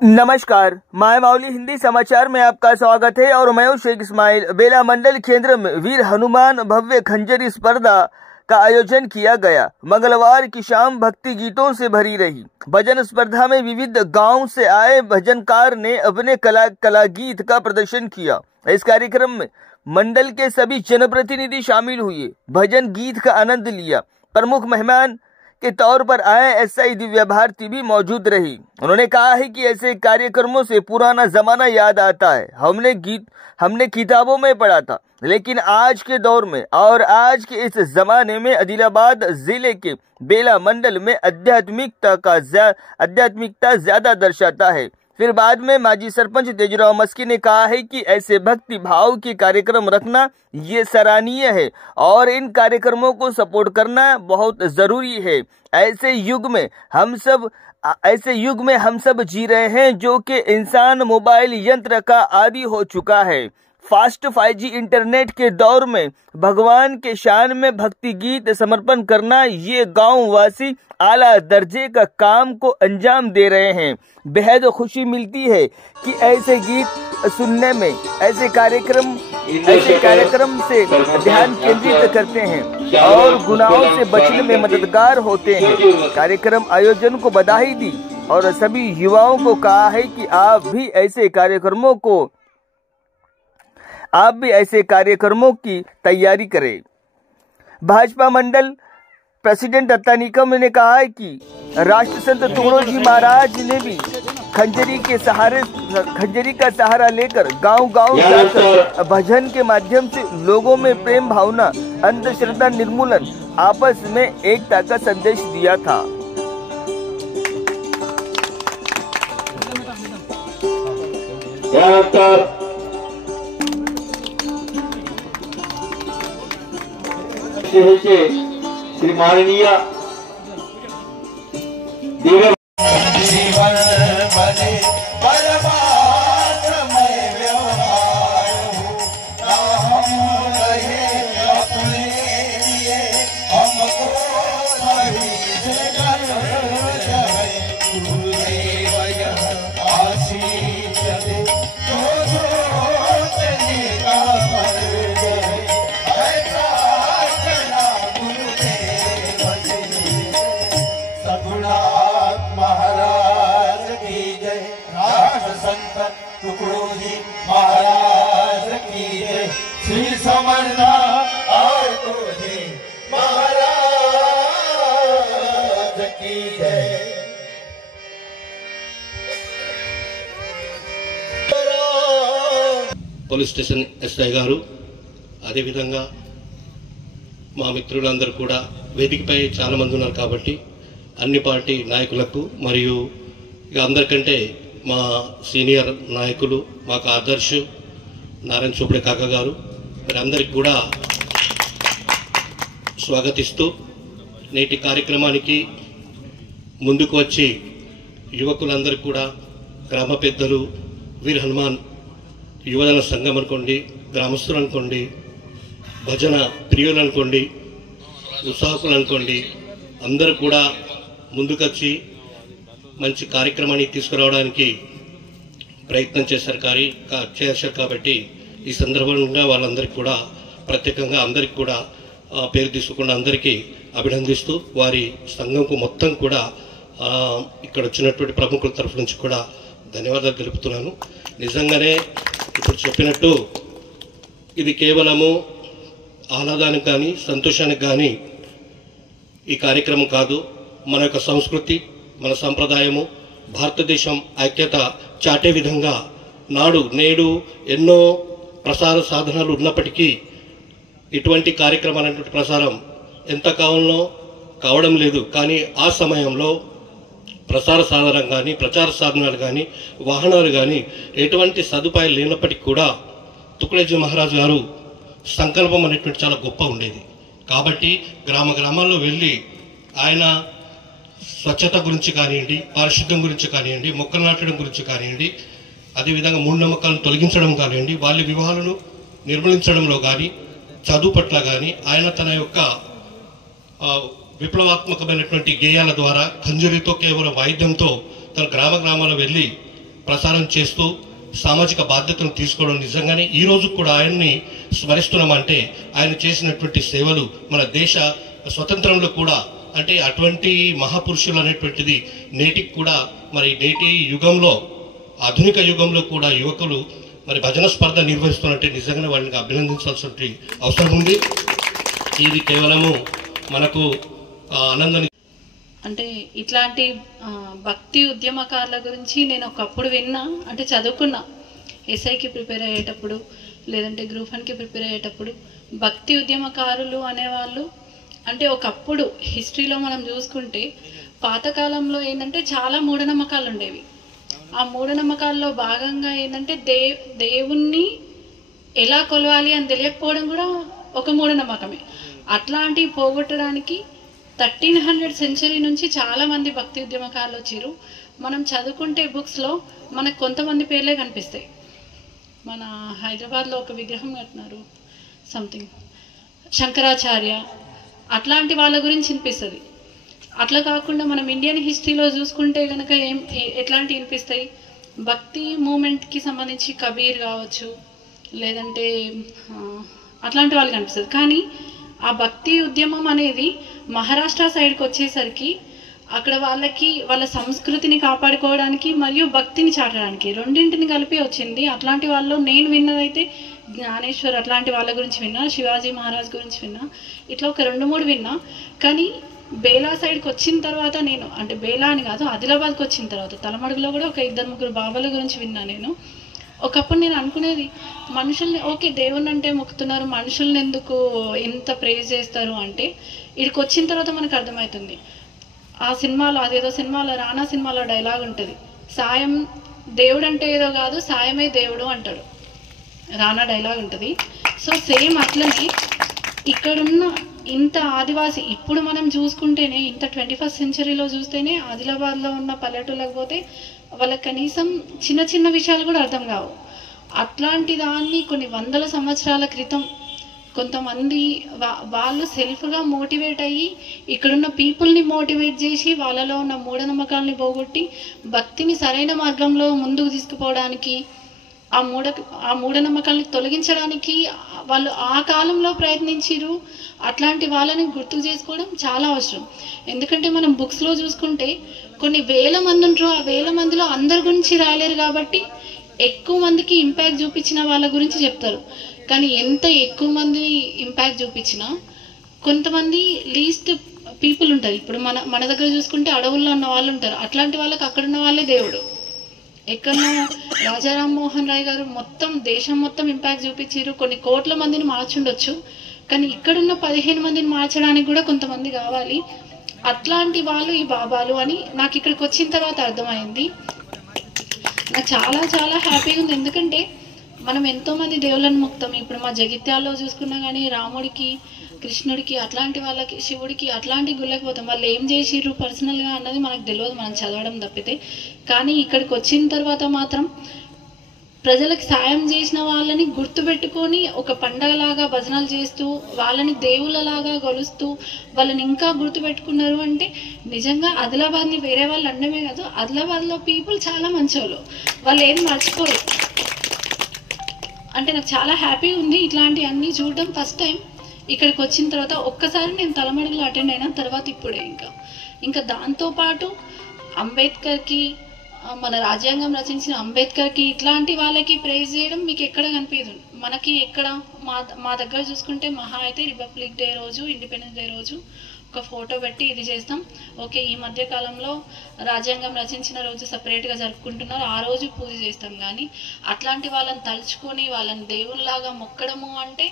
नमस्कार, माय माउली हिंदी समाचार में आपका स्वागत है और मैं हूं शेख इस्माइल। बेला मंडल केंद्र में वीर हनुमान भव्य खंजरी स्पर्धा का आयोजन किया गया। मंगलवार की शाम भक्ति गीतों से भरी रही। भजन स्पर्धा में विविध गांव से आए भजनकार ने अपने कला गीत का प्रदर्शन किया। इस कार्यक्रम में मंडल के सभी जनप्रतिनिधि शामिल हुए, भजन गीत का आनंद लिया। प्रमुख मेहमान के तौर पर आए एसआई दिव्या भारती भी मौजूद रही। उन्होंने कहा है कि ऐसे कार्यक्रमों से पुराना जमाना याद आता है। हमने किताबों में पढ़ा था, लेकिन आज के दौर में और आज के इस जमाने में आदिलाबाद जिले के बेला मंडल में आध्यात्मिकता ज्यादा दर्शाता है। फिर बाद में माजी सरपंच तेजराव मस्की ने कहा है कि ऐसे भक्ति भाव के कार्यक्रम रखना ये सराहनीय है और इन कार्यक्रमों को सपोर्ट करना बहुत जरूरी है। ऐसे युग में हम सब जी रहे हैं जो कि इंसान मोबाइल यंत्र का आदी हो चुका है। फास्ट 5G इंटरनेट के दौर में भगवान के शान में भक्ति गीत समर्पण करना, ये गांव वासी आला दर्जे का काम को अंजाम दे रहे हैं। बेहद खुशी मिलती है कि ऐसे गीत सुनने में, ऐसे कार्यक्रम से ध्यान केंद्रित करते हैं और गुनाहों से बचने में मददगार होते हैं। कार्यक्रम आयोजन को बधाई दी और सभी युवाओं को कहा है कि आप भी ऐसे कार्यक्रमों की तैयारी करें। भाजपा मंडल प्रेसिडेंट दत्ता निकम ने कहा है कि राष्ट्र संत तुकडोजी महाराज ने भी खंजरी का सहारा लेकर गांव-गांव जाकर भजन के माध्यम से लोगों में प्रेम भावना, अंधश्रद्धा निर्मूलन, आपस में एकता का संदेश दिया था। श्री माननीय जीवन बने परमात्मय व्यवहार ना हम रहे अपने लिए, हमको नहीं जगह जाए गुरुदेव यह आशीष दे जो सोचने का फर्ज है। महाराज की जय, राष्ट्र संत तुकडोजी महाराज की जय, श्री समर्था और तुझे महाराज की जय। పోలీస్ స్టేషన్ ఎస్ఐ గారు, అదేవిధంగా మా మిత్రులందరూ కూడా వేదికపై చాలా మంది ఉన్నారు కాబట్టి అన్ని పార్టీ నాయకులకు మరియు ఇక అందరికంటే మా సీనియర్ నాయకులు, మాకు ఆదర్శ్ నారాయణ చూపుడే కాక గారు, మరి అందరికి కూడా స్వాగతిస్తూ నేటి కార్యక్రమానికి ముందుకు వచ్చి యువకులందరికీ కూడా గ్రామ పెద్దలు, వీర్ హనుమాన్ యువజన సంఘం అనుకోండి, గ్రామస్తులు అనుకోండి, భజన ప్రియులు అనుకోండి, ఉత్సాహకులు అనుకోండి, అందరూ కూడా ముందుకొచ్చి మంచి కార్యక్రమాన్ని తీసుకురావడానికి ప్రయత్నం చేశారు కాబట్టి ఈ సందర్భంగా వాళ్ళందరికీ కూడా ప్రత్యేకంగా అందరికీ కూడా పేరు తీసుకున్న అందరికీ అభినందిస్తూ వారి సంఘంకు మొత్తం కూడా ఇక్కడ వచ్చినటువంటి ప్రముఖుల తరఫు నుంచి కూడా ధన్యవాదాలు తెలుపుతున్నాను। నిజంగానే ఇప్పుడు చెప్పినట్టు ఇది కేవలము ఆహ్లాదానికి కానీ సంతోషానికి కానీ ఈ కార్యక్రమం కాదు। మన యొక్క సంస్కృతి, మన సంప్రదాయము, భారతదేశం ఐక్యత చాటే విధంగా నేడు ఎన్నో ప్రసార సాధనాలు ఉన్నప్పటికీ ఇటువంటి కార్యక్రమాలైనటువంటి ప్రసారం ఎంత కావడం లేదు। కానీ ఆ సమయంలో ప్రసార సాధనం కానీ, ప్రచార సాధనాలు కానీ, వాహనాలు కానీ ఎటువంటి సదుపాయాలు లేనప్పటికీ కూడా తుकडోజీ మహారాజ్ గారు సంకల్పం అనేటువంటి చాలా గొప్ప ఉండేది। కాబట్టి గ్రామాల్లో వెళ్ళి ఆయన స్వచ్ఛత గురించి కానివ్వండి, పారిశుద్ధ్యం గురించి కానివ్వండి, మొక్కలు నాటడం గురించి కానివ్వండి, అదేవిధంగా మూఢనమ్మకాలను తొలగించడం కానివ్వండి, బాల్య వివాహాలను నిర్మూలించడంలో కానీ, చదువు పట్ల కానీ ఆయన తన యొక్క విప్లవాత్మకమైనటువంటి గేయాల ద్వారా, ఖంజరీతో, కేవలం వాయిద్యంతో తన గ్రామాల్లో వెళ్ళి ప్రసారం చేస్తూ సామాజిక బాధ్యతను తీసుకోవడం నిజంగానే ఈ రోజు కూడా ఆయన్ని స్మరిస్తున్నామంటే ఆయన చేసినటువంటి సేవలు మన దేశ స్వతంత్రంలో కూడా అంటే అటువంటి మహాపురుషులు అనేటువంటిది నేటికి కూడా మరి నేటి యుగంలో ఆధునిక యుగంలో కూడా యువకులు మరి భజన స్పర్ధ నిర్వహిస్తున్నట్టే నిజంగానే వాళ్ళని అభినందించాల్సిన అవసరం ఉంది. ఇది కేవలము మనకు ఆనందాన్ని అంటే ఇట్లాంటి భక్తి ఉద్యమకారుల గురించి నేను ఒకప్పుడు విన్నా, అంటే చదువుకున్నా. ఎస్ఐకి ప్రిపేర్ అయ్యేటప్పుడు లేదంటే గ్రూప్ 1కి ప్రిపేర్ అయ్యేటప్పుడు భక్తి ఉద్యమకారులు అనేవాళ్ళు అంటే ఒకప్పుడు హిస్టరీలో మనం చూసుకుంటే పాతకాలంలో ఏంటంటే చాలా మూఢనమ్మకాలు ఉండేవి. ఆ మూఢనమ్మకాల్లో భాగంగా ఏంటంటే దేవుణ్ణి ఎలా కొలవాలి అని తెలియకపోవడం కూడా ఒక మూఢనమ్మకమే. అట్లాంటివి పోగొట్టడానికి 1300 సెంచరీ నుంచి చాలామంది భక్తి ఉద్యమకారులు వచ్చారు. మనం చదువుకుంటే బుక్స్లో మనకు కొంతమంది పేర్లే కనిపిస్తాయి. మన హైదరాబాద్లో ఒక విగ్రహం కట్టినారు, సంథింగ్ శంకరాచార్య, అట్లాంటి వాళ్ళ గురించి వినిపిస్తుంది. అట్లా కాకుండా మనం ఇండియన్ హిస్టరీలో చూసుకుంటే కనుక ఎట్లాంటి వినిపిస్తాయి, భక్తి మూమెంట్కి సంబంధించి కబీర్ కావచ్చు, లేదంటే అట్లాంటి వాళ్ళు కనిపిస్తుంది. కానీ ఆ భక్తి ఉద్యమం అనేది మహారాష్ట్ర సైడ్కి వచ్చేసరికి అక్కడ వాళ్ళ సంస్కృతిని కాపాడుకోవడానికి మరియు భక్తిని చాటడానికి రెండింటిని కలిపి వచ్చింది. అట్లాంటి వాళ్ళు నేను విన్నదైతే జ్ఞానేశ్వర్ అట్లాంటి వాళ్ళ గురించి విన్నా, శివాజీ మహారాజ్ గురించి విన్నా, ఇట్లా ఒక 2-3 విన్నా. కానీ బేలా సైడ్కి వచ్చిన తర్వాత నేను అంటే బేలా అని కాదు, ఆదిలాబాద్కి వచ్చిన తర్వాత తలమడుగులో కూడా ఒక 2-3 బాబాల గురించి విన్నా నేను. ఒకప్పుడు నేను అనుకునేది మనుషుల్ని ఓకే దేవుణ్ణి అంటే మొక్కుతున్నారు, మనుషుల్ని ఎందుకు ఎంత ప్రేజ్ చేస్తారు అంటే ఇక్కడికి వచ్చిన తర్వాత మనకు అర్థమవుతుంది. ఆ సినిమాలో అదేదో సినిమాలో రానా సినిమాలో డైలాగ్ ఉంటుంది, సాయం దేవుడు అంటే ఏదో కాదు సాయమే దేవుడు అంటాడు, రానా డైలాగ్ ఉంటుంది. సో సేమ్ అట్లనే ఇక్కడున్న ఇంత ఆదివాసి ఇప్పుడు మనం చూసుకుంటేనే ఇంత 21st సెంచరీలో చూస్తేనే ఆదిలాబాద్లో ఉన్న పల్లెటూళ్ళకి పోతే వాళ్ళకి కనీసం చిన్న చిన్న విషయాలు కూడా అర్థం కావు. అట్లాంటి దాన్ని కొన్ని 100 సంవత్సరాల క్రితం కొంతమంది వాళ్ళు సెల్ఫ్గా మోటివేట్ అయ్యి ఇక్కడున్న పీపుల్ని మోటివేట్ చేసి వాళ్ళలో ఉన్న మూఢనమ్మకాలని పోగొట్టి భక్తిని సరైన మార్గంలో ముందుకు తీసుకుపోవడానికి ఆ మూఢనమ్మకాలని తొలగించడానికి వాళ్ళు ఆ కాలంలో ప్రయత్నించారు. అట్లాంటి వాళ్ళని గుర్తు చేసుకోవడం చాలా అవసరం. ఎందుకంటే మనం బుక్స్లో చూసుకుంటే కొన్ని వేల మంది ఉంటారు, ఆ వేల మందిలో అందరి గురించి రాలేరు కాబట్టి ఎక్కువ మందికి ఇంపాక్ట్ చూపించిన వాళ్ళ గురించి చెప్తారు. కానీ ఎంత ఎక్కువ మంది ఇంపాక్ట్ చూపించినా కొంతమంది లీస్ట్ పీపుల్ ఉంటారు. ఇప్పుడు మన దగ్గర చూసుకుంటే అడవుల్లో ఉన్న వాళ్ళు ఉంటారు, అట్లాంటి వాళ్ళకి అక్కడున్న వాళ్ళే దేవుడు. ఎక్కడో రాజా రామ్మోహన్ రాయ్ గారు మొత్తం దేశం మొత్తం ఇంపాక్ట్ చూపించారు, కొన్ని కోట్ల మందిని మార్చుండొచ్చు, కానీ ఇక్కడున్న 15 మందిని మార్చడానికి కూడా కొంతమంది కావాలి. అట్లాంటి వాళ్ళు ఈ బాబాలు అని నాకు ఇక్కడికి వచ్చిన తర్వాత అర్థమైంది. నాకు చాలా చాలా హ్యాపీగా ఉంది. ఎందుకంటే మనం ఎంతోమంది దేవుళ్ళని మొక్కుతాం. ఇప్పుడు మా జగిత్యాల్లో చూసుకున్నా కానీ రాముడికి, కృష్ణుడికి, అట్లాంటి వాళ్ళకి, శివుడికి అట్లాంటి గుళ్ళకి పోతాం. వాళ్ళు ఏం చేసిర్రు పర్సనల్గా అన్నది మనకు తెలియదు, మనం చదవడం తప్పితే. కానీ ఇక్కడికి వచ్చిన తర్వాత మాత్రం ప్రజలకు సాయం చేసిన వాళ్ళని గుర్తుపెట్టుకొని ఒక పండగలాగా భజనలు చేస్తూ వాళ్ళని దేవుళ్ళలాగా కొలుస్తూ వాళ్ళని ఇంకా గుర్తుపెట్టుకున్నారు అంటే నిజంగా ఆదిలాబాద్ని వేరే వాళ్ళు అనడమే కాదు, ఆదిలాబాద్లో పీపుల్ చాలా మంచోళ్ళు, వాళ్ళు ఏది మర్చిపోరు. అంటే నాకు చాలా హ్యాపీగా ఉంది ఇట్లాంటి అన్నీ చూడడం. ఫస్ట్ టైం ఇక్కడికి వచ్చిన తర్వాత ఒక్కసారి నేను తలమడుగులో అటెండ్ అయినా, తర్వాత ఇప్పుడే ఇంకా దాంతోపాటు అంబేద్కర్కి, మన రాజ్యాంగం రచించిన అంబేద్కర్కి ఇట్లాంటి వాళ్ళకి ప్రైజ్ చేయడం మీకు ఎక్కడ కనిపించదు. మనకి ఎక్కడ మా దగ్గర చూసుకుంటే మహా అయితే రిపబ్లిక్ డే రోజు, ఇండిపెండెన్స్ డే రోజు ఒక ఫోటో పెట్టి ఇది చేస్తాం. ఓకే, ఈ మధ్య కాలంలో రాజ్యాంగం రచించిన రోజు సపరేట్గా జరుపుకుంటున్నారు, ఆ రోజు పూజ చేస్తాం. కానీ అట్లాంటి వాళ్ళని తలుచుకొని వాళ్ళని దేవుళ్ళలాగా మొక్కడము అంటే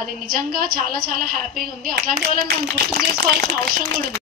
అది నిజంగా చాలా చాలా హ్యాపీగా ఉంది. అట్లాంటి వాళ్ళని మనం గుర్తు చేసుకోవాల్సిన అవసరం కూడా ఉంది.